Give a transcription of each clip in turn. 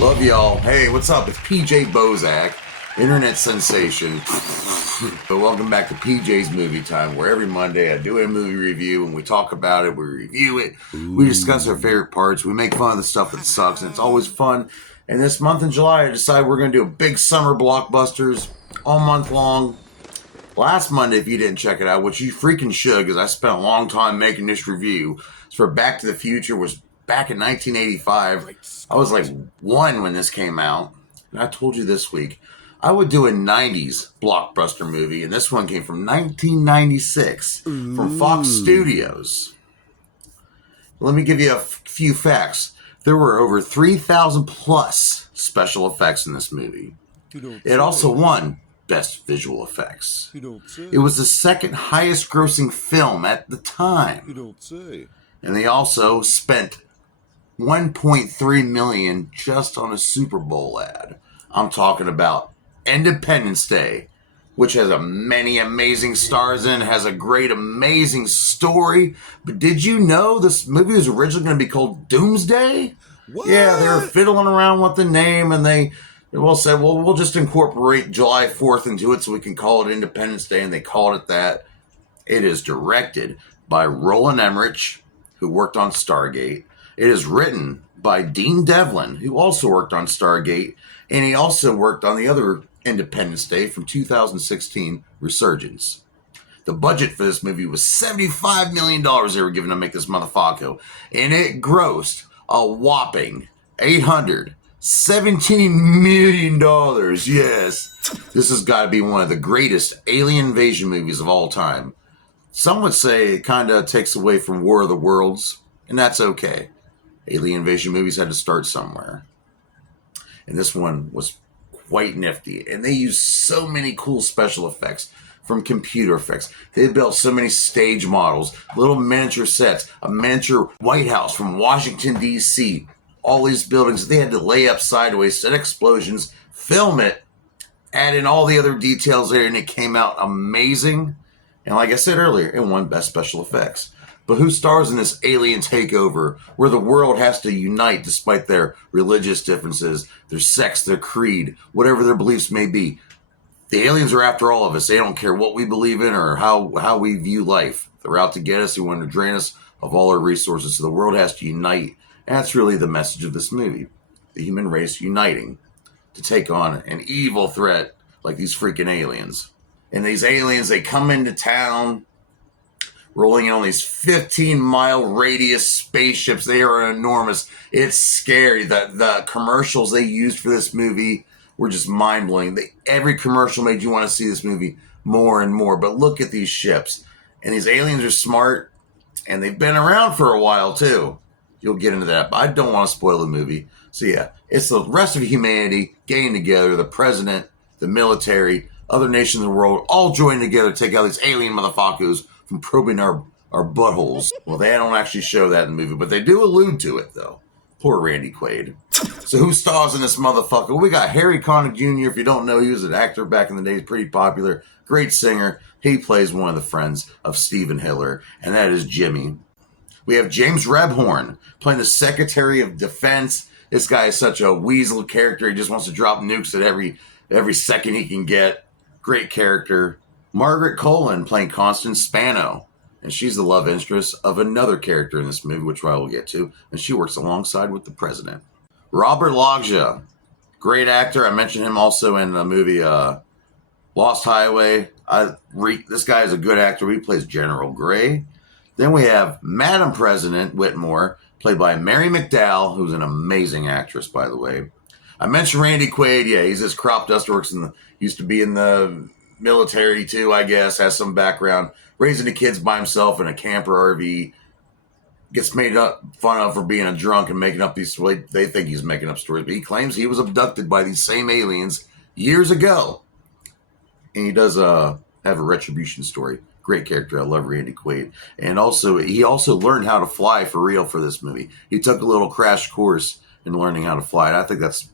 Love y'all. Hey, what's up? It's PJ Bozak, internet sensation. But welcome back to PJ's Movie Time, where every Monday I do a movie review and we talk about it, we review it, we discuss our favorite parts, we make fun of the stuff that sucks, and it's always fun. And this month in July, I decided we're going to do a big summer blockbusters all month long. Last Monday, if you didn't check it out, which you freaking should, because I spent a long time making this review, it's for Back to the Future, was back in 1985. I was like 1 when this came out. And I told you this week, I would do a 90s blockbuster movie, and this one came from 1996 from Fox Studios. Let me give you a few facts. There were over 3,000 plus special effects in this movie. It also won Best Visual Effects. It was the second highest grossing film at the time. And they also spent $1.3 million just on a Super Bowl ad. I'm talking about Independence Day, which has many amazing stars in, has a great, amazing story. But did you know this movie was originally going to be called Doomsday? What? Yeah, they were fiddling around with the name, and they said, well, we'll just incorporate July 4th into it so we can call it Independence Day, and they called it that. It is directed by Roland Emmerich, who worked on Stargate. It is written by Dean Devlin, who also worked on Stargate, and he also worked on the other Independence Day from 2016, Resurgence. The budget for this movie was $75 million they were given to make this motherfucker, and it grossed a whopping $817 million. Yes, this has got to be one of the greatest alien invasion movies of all time. Some would say it kind of takes away from War of the Worlds, and that's okay. Alien invasion movies had to start somewhere. And this one was quite nifty. And they used so many cool special effects from computer effects. They built so many stage models, little miniature sets, a miniature White House from Washington, D.C., all these buildings. They had to lay up sideways, set explosions, film it, add in all the other details there, and it came out amazing. And like I said earlier, it won Best Special Effects. But who stars in this alien takeover where the world has to unite despite their religious differences, their sex, their creed, whatever their beliefs may be? The aliens are after all of us. They don't care what we believe in or how we view life. They're out to get us. They want to drain us of all our resources. So the world has to unite. And that's really the message of this movie. The human race uniting to take on an evil threat like these freaking aliens. And these aliens, they come into town rolling in on these 15-mile radius spaceships. They are enormous. It's scary. The commercials they used for this movie were just mind-blowing. Every commercial made you want to see this movie more and more. But look at these ships. And these aliens are smart, and they've been around for a while, too. You'll get into that, but I don't want to spoil the movie. So, yeah, it's the rest of humanity getting together, the president, the military, other nations of the world, all joining together to take out these alien motherfuckers from probing our buttholes. Well, they don't actually show that in the movie, but they do allude to it, though. Poor Randy Quaid. So who stars in this motherfucker? Well, we got Harry Connick Jr. If you don't know, he was an actor back in the day. He's pretty popular. Great singer. He plays one of the friends of Steven Hiller, and that is Jimmy. We have James Rebhorn playing the Secretary of Defense. This guy is such a weasel character. He just wants to drop nukes at every second he can get. Great character. Margaret Colin playing Constance Spano. And she's the love interest of another character in this movie, which I will get to. And she works alongside with the president. Robert Loggia. Great actor. I mentioned him also in the movie Lost Highway. This guy is a good actor. He plays General Gray. Then we have Madam President Whitmore, played by Mary McDowell, who's an amazing actress, by the way. I mentioned Randy Quaid. Yeah, he's this crop duster. Used to be in the military too, I guess. Has some background. Raising the kids by himself in a camper RV. Gets made fun of for being a drunk and making up these. They think he's making up stories, but he claims he was abducted by these same aliens years ago. And he does have a retribution story. Great character. I love Randy Quaid. And he also learned how to fly for real for this movie. He took a little crash course in learning how to fly. And I think that's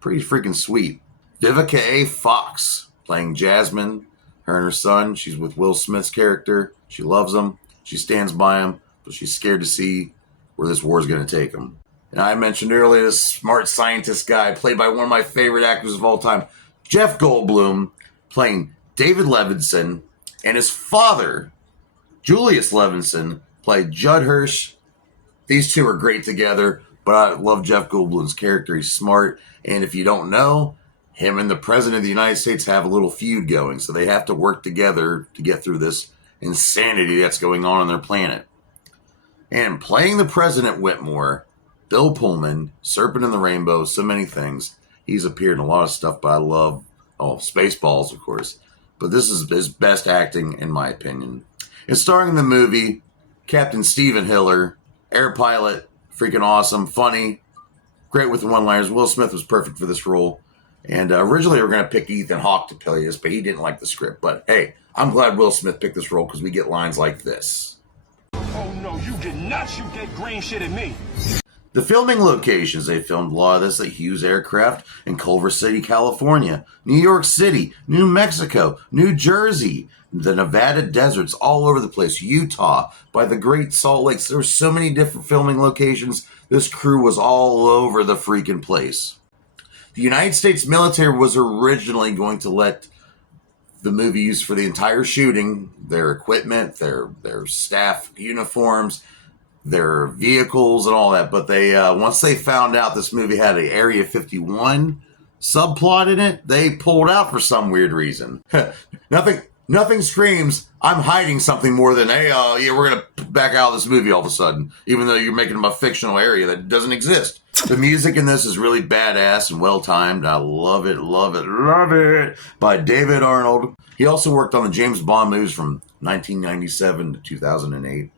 pretty freaking sweet. Vivica A. Fox playing Jasmine. Her and her son. She's with Will Smith's character. She loves him. She stands by him. But she's scared to see where this war is going to take him. And I mentioned earlier this smart scientist guy, played by one of my favorite actors of all time, Jeff Goldblum, playing David Levinson, and his father, Julius Levinson, played Judd Hirsch. These two are great together, but I love Jeff Goldblum's character. He's smart, and if you don't know, him and the President of the United States have a little feud going, so they have to work together to get through this insanity that's going on their planet. And playing the President Whitmore, Bill Pullman, Serpent in the Rainbow, so many things. He's appeared in a lot of stuff, but I love, Spaceballs, of course. But this is his best acting, in my opinion. And starring in the movie, Captain Stephen Hiller, air pilot, freaking awesome, funny, great with the one-liners. Will Smith was perfect for this role. And originally we were going to pick Ethan Hawke to play this, but he didn't like the script. But hey, I'm glad Will Smith picked this role because we get lines like this. Oh no, you did not shoot that green shit at me. The filming locations, they filmed a lot of this at Hughes Aircraft in Culver City, California, New York City, New Mexico, New Jersey, the Nevada deserts, all over the place, Utah, by the Great Salt Lakes. There were so many different filming locations. This crew was all over the freaking place. The United States military was originally going to let the movie use for the entire shooting, their equipment, their staff uniforms, their vehicles and all that. But they once they found out this movie had an Area 51 subplot in it, they pulled out for some weird reason. Nothing screams, I'm hiding something more than, hey, yeah, we're going to back out of this movie all of a sudden, even though you're making them a fictional area that doesn't exist. The music in this is really badass and well-timed. I love it, love it, love it. By David Arnold. He also worked on the James Bond movies from 1997 to 2008.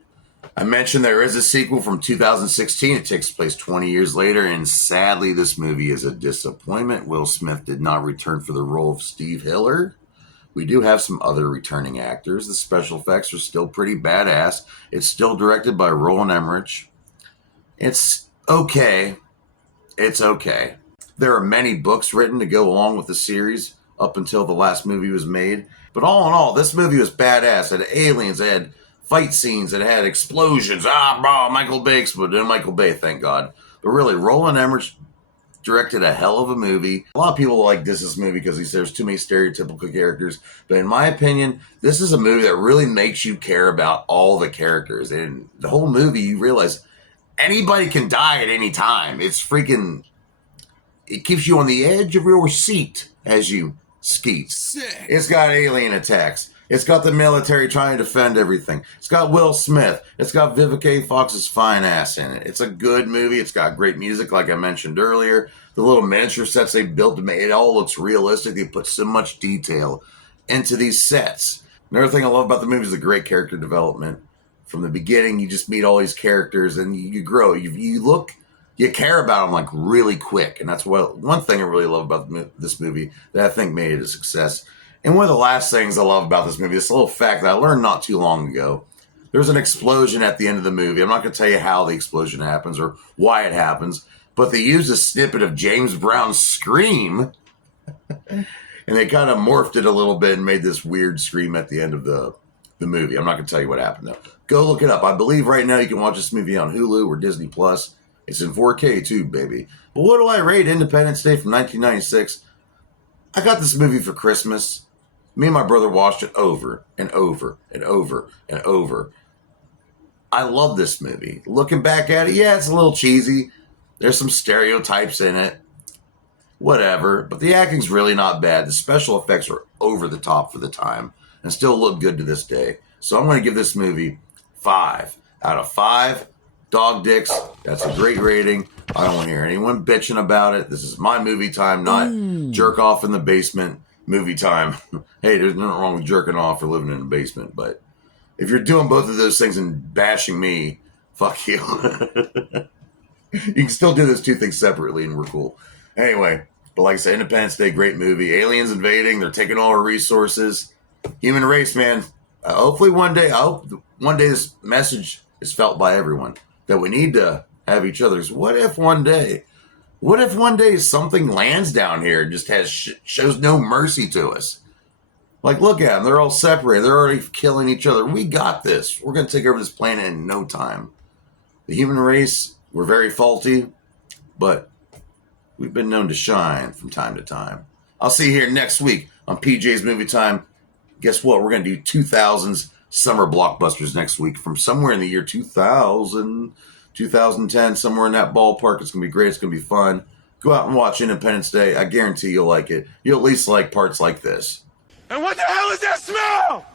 I mentioned there is a sequel from 2016. It takes place 20 years later, and sadly, this movie is a disappointment. Will Smith did not return for the role of Steve Hiller. We do have some other returning actors. The special effects are still pretty badass. It's still directed by Roland Emmerich. It's okay. It's okay. There are many books written to go along with the series up until the last movie was made. But all in all, this movie was badass. It had aliens. It had fight scenes. It had explosions. Michael Bay, thank God. But really, Roland Emmerich directed a hell of a movie. A lot of people like this movie because he says there's too many stereotypical characters. But in my opinion, this is a movie that really makes you care about all the characters. And the whole movie, you realize anybody can die at any time. It's freaking... It keeps you on the edge of your seat as you skeet. Sick. It's got alien attacks. It's got the military trying to defend everything. It's got Will Smith. It's got Vivica A. Fox's fine ass in it. It's a good movie. It's got great music, like I mentioned earlier. The little miniature sets they built to make it all looks realistic. They put so much detail into these sets. Another thing I love about the movie is the great character development. From the beginning, you just meet all these characters and you grow. You care about them like really quick. And that's one thing I really love about this movie that I think made it a success. And one of the last things I love about this movie, this little fact that I learned not too long ago, there's an explosion at the end of the movie. I'm not going to tell you how the explosion happens or why it happens, but they use a snippet of James Brown's Scream, and they kind of morphed it a little bit and made this weird scream at the end of the movie. I'm not going to tell you what happened, though. Go look it up. I believe right now you can watch this movie on Hulu or Disney+. It's in 4K, too, baby. But what do I rate Independence Day from 1996? I got this movie for Christmas. Me and my brother watched it over and over and over and over. I love this movie. Looking back at it, yeah, it's a little cheesy. There's some stereotypes in it. Whatever. But the acting's really not bad. The special effects are over the top for the time and still look good to this day. So I'm going to give this movie 5 out of 5 dog dicks. That's a great rating. I don't want to hear anyone bitching about it. This is my movie time, not jerk off in the basement movie time. Hey, there's nothing wrong with jerking off or living in a basement, but if you're doing both of those things and bashing me, fuck you. You can still do those two things separately and we're cool. Anyway, but like I said, Independence Day, great movie. Aliens invading, they're taking all our resources. Human race, man. Hopefully one day, I hope one day this message is felt by everyone that we need to have each other's. What if one day something lands down here and just shows no mercy to us? Like, look at them. They're all separated. They're already killing each other. We got this. We're going to take over this planet in no time. The human race, we're very faulty. but we've been known to shine from time to time. I'll see you here next week on PJ's Movie Time. Guess what? We're going to do 2000s summer blockbusters next week from somewhere in the year 2000, 2010, somewhere in that ballpark. It's going to be great. It's going to be fun. Go out and watch Independence Day. I guarantee you'll like it. You'll at least like parts like this. And what the hell is that smell?